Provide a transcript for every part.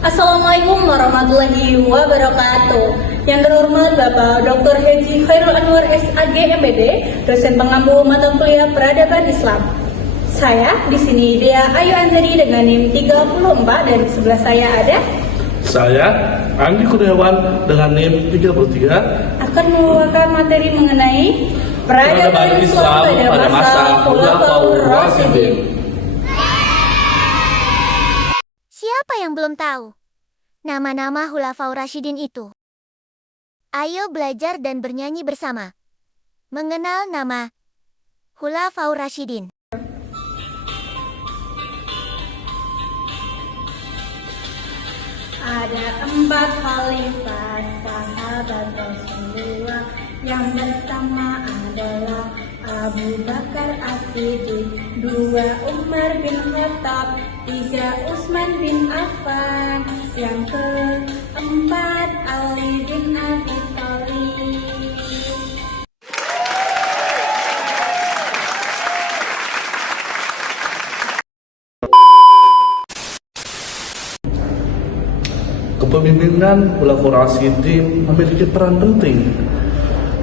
Assalamualaikum warahmatullahi wabarakatuh. Yang terhormat Bapak Dr. Haji Khairul Anwar SAG MPD, dosen pengampu mata kuliah Peradaban Islam. Saya di sini Dea Ayu Anjani dengan NIM 34 dan di sebelah saya ada saya Andi Kurniawan dengan NIM 33 akan membawakan materi mengenai peradaban Islam pada masa Khulafaur Rasyidin. Siapa yang belum tahu nama-nama Khulafaur Rasyidin itu? Ayo belajar dan bernyanyi bersama. Mengenal nama Khulafaur Rasyidin. Ada 4 khalifah sahabat Rasulullah. Yang pertama adalah Abu Bakar As-Siddiq, 2 Umar bin Khattab, 3 Utsman bin Affan, yang keempat Ali bin Abi Thalib. Kepemimpinan Khulafaur Rasyidin memiliki peran penting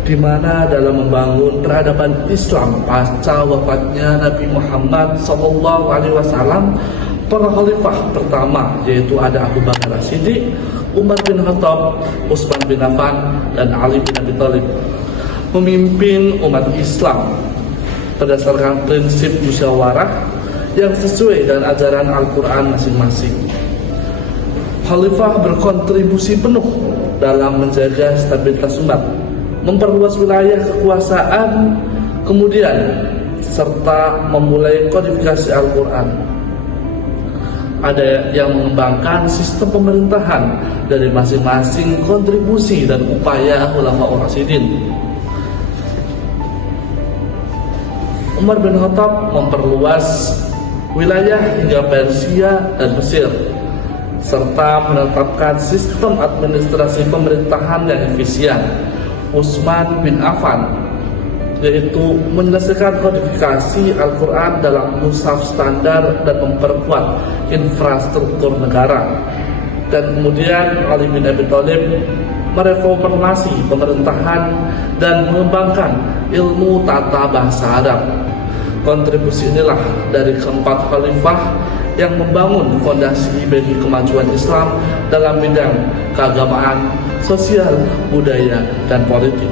di mana dalam membangun peradaban Islam pasca wafatnya Nabi Muhammad SAW. Para khalifah pertama yaitu ada Abu Bakar As-Siddiq, Umar bin Khattab, Utsman bin Affan, dan Ali bin Abi Thalib memimpin umat Islam berdasarkan prinsip musyawarah yang sesuai dengan ajaran Al-Quran masing-masing. Khalifah berkontribusi penuh dalam menjaga stabilitas umat, memperluas wilayah kekuasaan, kemudian serta memulai kodifikasi Al-Quran. Ada yang mengembangkan sistem pemerintahan dari masing-masing kontribusi dan upaya Khulafaur Rasyidin. Umar bin Khattab memperluas wilayah hingga Persia dan Mesir, serta menetapkan sistem administrasi pemerintahan yang efisien. Utsman bin Affan yaitu menyelesaikan kodifikasi Al-Quran dalam mushaf standar dan memperkuat infrastruktur negara. Dan kemudian Ali bin Abi Thalib mereformasi pemerintahan dan mengembangkan ilmu tata bahasa Arab. Kontribusi inilah dari keempat khalifah yang membangun fondasi bagi kemajuan Islam dalam bidang keagamaan, sosial, budaya, dan politik.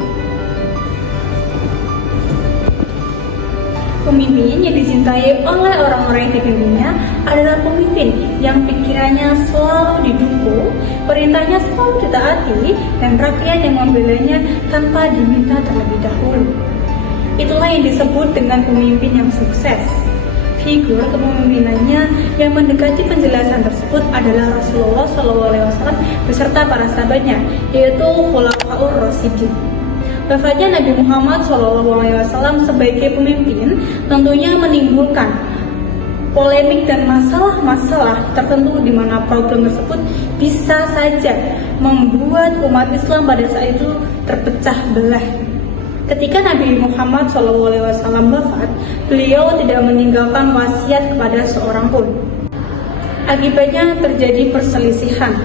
Pemimpin yang dicintai oleh orang-orang yang dipimpinnya adalah pemimpin yang pikirannya selalu didukung, perintahnya selalu ditaati, dan rakyat yang membelanya tanpa diminta terlebih dahulu. Itulah yang disebut dengan pemimpin yang sukses. Figur kepemimpinannya yang mendekati penjelasan tersebut adalah Rasulullah SAW beserta para sahabatnya, yaitu Khulafaur Rasyidin. Wafatnya Nabi Muhammad SAW sebagai pemimpin tentunya menimbulkan polemik dan masalah-masalah tertentu di mana problem tersebut bisa saja membuat umat Islam pada saat itu terpecah belah. Ketika Nabi Muhammad SAW wafat, beliau tidak meninggalkan wasiat kepada seorang pun. Akibatnya terjadi perselisihan.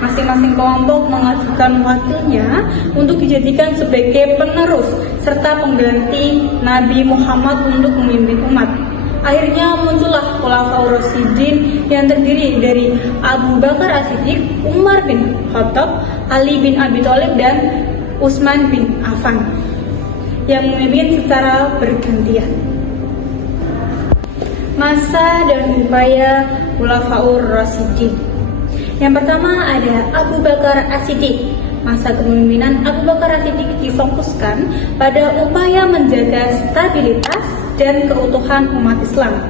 Masing-masing kelompok mengajukan wakilnya untuk dijadikan sebagai penerus serta pengganti Nabi Muhammad untuk memimpin umat. Akhirnya muncullah Khulafaur Rasyidin yang terdiri dari Abu Bakar As-Siddiq, Umar bin Khattab, Ali bin Abi Thalib, dan Utsman bin Affan yang memimpin secara bergantian. Masa dan upaya Khulafaur Rasyidin. Yang pertama ada Abu Bakar As-Siddiq. Masa kepemimpinan Abu Bakar As-Siddiq difokuskan pada upaya menjaga stabilitas dan keutuhan umat Islam.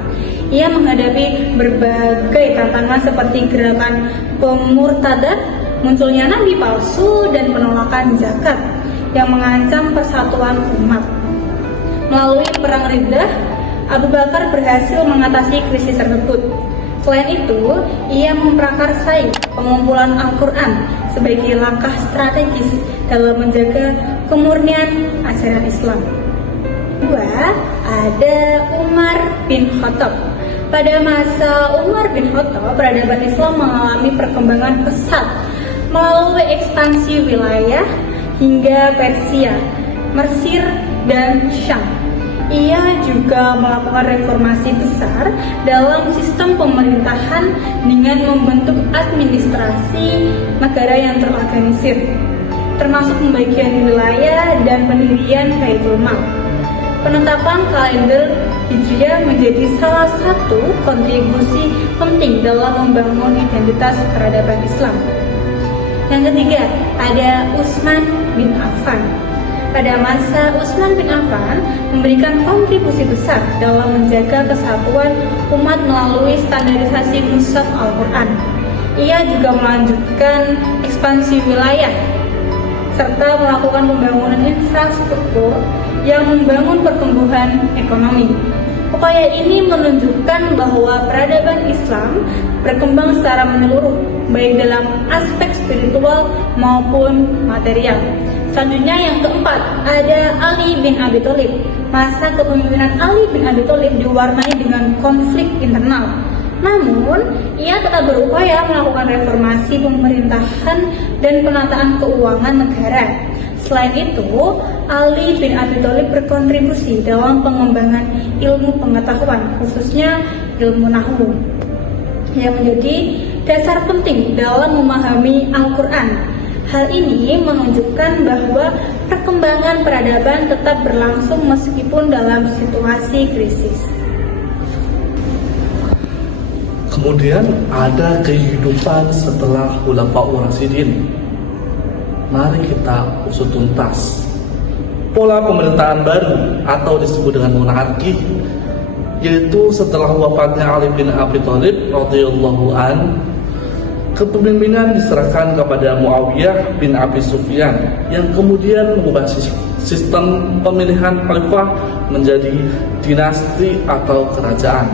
Ia menghadapi berbagai tantangan seperti gerakan pemurtadan, munculnya nabi palsu, dan penolakan zakat yang mengancam persatuan umat. Melalui perang Riddah, Abu Bakar berhasil mengatasi krisis tersebut. Selain itu, ia memprakarsai pengumpulan Al-Quran sebagai langkah strategis dalam menjaga kemurnian ajaran Islam. Kedua, ada Umar bin Khattab. Pada masa Umar bin Khattab, peradaban Islam mengalami perkembangan pesat melalui ekspansi wilayah hingga Persia, Mesir, dan Syam. Ia juga melakukan reformasi besar dalam sistem pemerintahan dengan membentuk administrasi negara yang terorganisir, termasuk pembagian wilayah dan pendirian Baitul Mal. Penetapan kalender Hijriah menjadi salah satu kontribusi penting dalam membangun identitas peradaban Islam. Yang ketiga, ada Utsman bin Affan. Pada masa Utsman bin Affan memberikan kontribusi besar dalam menjaga kesatuan umat melalui standarisasi mushaf Al-Quran. Ia juga melanjutkan ekspansi wilayah serta melakukan pembangunan infrastruktur yang membangun pertumbuhan ekonomi. Upaya ini menunjukkan bahwa peradaban Islam berkembang secara menyeluruh, baik dalam aspek spiritual maupun material. Selanjutnya yang keempat, ada Ali bin Abi Thalib. Masa kepemimpinan Ali bin Abi Thalib diwarnai dengan konflik internal. Namun, ia tetap berupaya melakukan reformasi pemerintahan dan penataan keuangan negara. Selain itu, Ali bin Abi Thalib berkontribusi dalam pengembangan ilmu pengetahuan, khususnya ilmu nahwu, yang menjadi dasar penting dalam memahami Al-Quran. Hal ini menunjukkan bahwa perkembangan peradaban tetap berlangsung meskipun dalam situasi krisis. Kemudian ada kehidupan setelah Khulafaur Rasyidin. Mari kita usut tuntas pola pemerintahan baru atau disebut dengan monarki, yaitu setelah wafatnya Ali bin Abi Thalib radhiyallahu an, kepemimpinan diserahkan kepada Muawiyah bin Abi Sufyan yang kemudian mengubah sistem pemilihan khalifah menjadi dinasti atau kerajaan.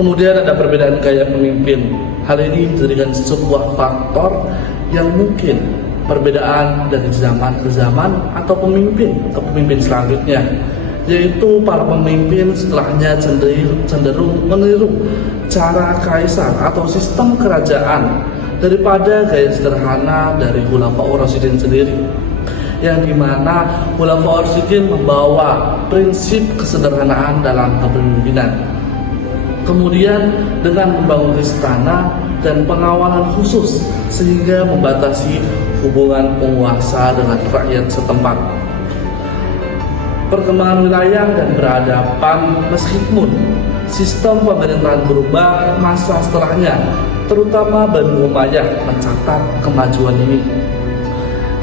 Kemudian ada perbedaan gaya pemimpin. Hal ini dijadikan sebuah faktor yang mungkin perbedaan dari zaman ke zaman atau pemimpin ke pemimpin selanjutnya, yaitu para pemimpin setelahnya cenderung meniru cara kaisar atau sistem kerajaan daripada gaya sederhana dari Khulafaur Rasyidin sendiri, yang dimana Khulafaur Rasyidin membawa prinsip kesederhanaan dalam kepemimpinan. Kemudian dengan membangun istana dan pengawalan khusus sehingga membatasi hubungan penguasa dengan rakyat setempat. Perkembangan wilayah dan peradaban meskipun sistem pemerintahan berubah masa setelahnya, terutama Banu Umayyah mencatat kemajuan ini,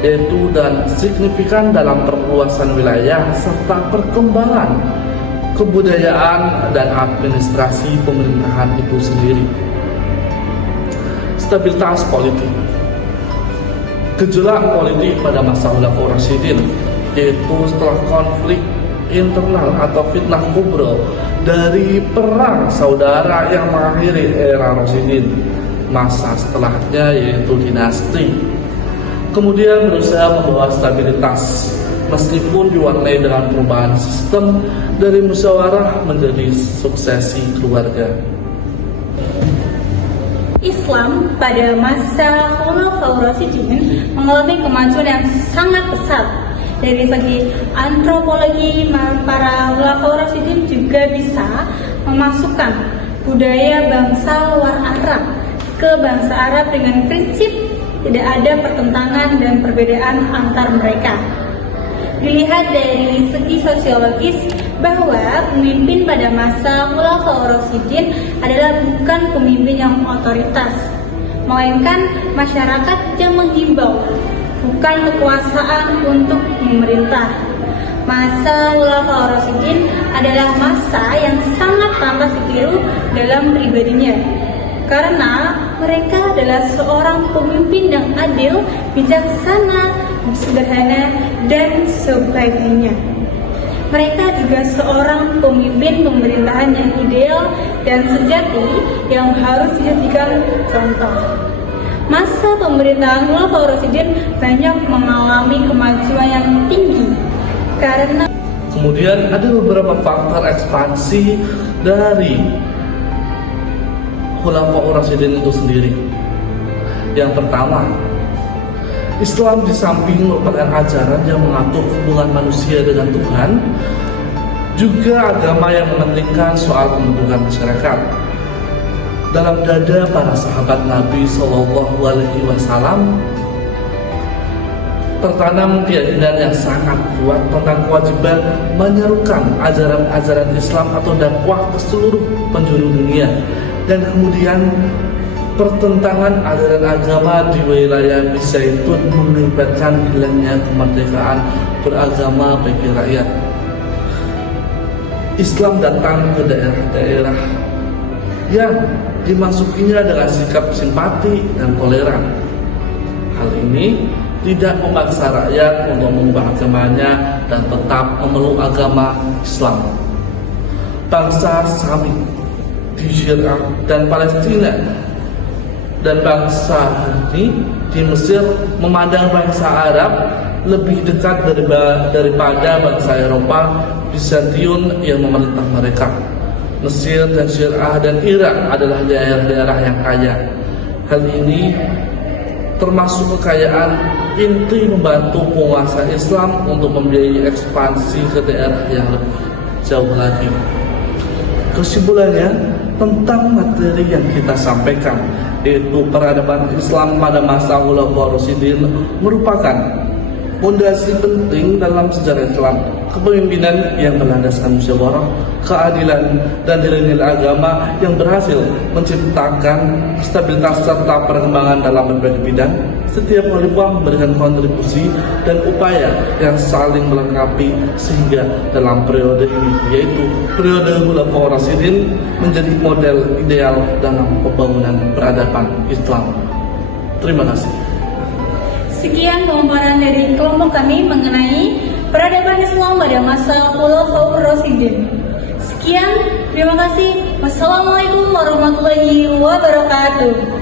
yaitu dan signifikan dalam perluasan wilayah serta perkembangan kebudayaan dan administrasi pemerintahan itu sendiri. Stabilitas politik. Gejolak politik pada masa Khulafaur Rasyidin, yaitu setelah konflik internal atau fitnah kubra dari perang saudara yang mengakhiri era Rasyidin. Masa setelahnya yaitu dinasti. Kemudian berusaha membawa stabilitas meskipun diwarnai dengan perubahan sistem dari musyawarah menjadi suksesi keluarga. Islam pada masa Khulafaur Rasyidin mengalami kemajuan yang sangat pesat. Dari segi antropologi, para Khulafaur Rasyidin juga bisa memasukkan budaya bangsa luar Arab ke bangsa Arab dengan prinsip tidak ada pertentangan dan perbedaan antar mereka. Dilihat dari segi sosiologis bahwa pemimpin pada masa Khulafaur Rasyidin adalah bukan pemimpin yang otoritas, melainkan masyarakat yang menghimbau, bukan kekuasaan untuk memerintah. Masa Khulafaur Rasyidin adalah masa yang sangat pantas ditiru dalam pribadinya, karena mereka adalah seorang pemimpin yang adil, bijaksana, sederhana, dan sebagainya. Mereka juga seorang pemimpin pemerintahan yang ideal dan sejati yang harus dijadikan contoh. Masa pemerintahan Khulafaur Rasyidin banyak mengalami kemajuan yang tinggi karena kemudian ada beberapa faktor ekspansi dari Khulafaur Rasyidin itu sendiri. Yang pertama, Islam di samping merupakan ajaran yang mengatur hubungan manusia dengan Tuhan, juga agama yang mementingkan soal pembentukan masyarakat. Dalam dada para sahabat Nabi Shallallahu Alaihi Wasallam tertanam keyakinan yang sangat kuat tentang kewajiban menyerukan ajaran-ajaran Islam atau dakwah ke seluruh penjuru dunia, dan kemudian pertentangan ajaran agama di wilayah Bizaitun mengakibatkan hilangnya kemerdekaan beragama bagi rakyat. Islam datang ke daerah-daerah yang dimasukinya dengan sikap simpati dan toleran. Hal ini tidak memaksa rakyat untuk mengubah agamanya dan tetap memeluk agama Islam. Bangsa Sami di Syria dan Palestina dan bangsa Handi di Mesir memandang bangsa Arab lebih dekat daripada bangsa Eropa Bizantium yang memerintah mereka. Mesir dan Syria dan Irak adalah daerah-daerah yang kaya. Hal ini termasuk kekayaan inti membantu penguasa Islam untuk membiayai ekspansi ke daerah yang lebih jauh lagi. Kesimpulannya, tentang materi yang kita sampaikan, yaitu peradaban Islam pada masa Khulafaur Rasyidin merupakan fondasi penting dalam sejarah Islam. Kepemimpinan yang berlandaskan musyawarah, keadilan, dan nilai-nilai agama yang berhasil menciptakan stabilitas serta perkembangan dalam berbagai bidang. Setiap khalifah memberikan kontribusi dan upaya yang saling melengkapi sehingga dalam periode ini, yaitu periode Khulafaur Rasyidin, menjadi model ideal dalam pembangunan peradaban Islam. Terima kasih. sekian pemaparan dari kelompok kami mengenai peradaban Islam pada masa Khulafaur Rasyidin. Sekian, terima kasih. Wassalamualaikum warahmatullahi wabarakatuh.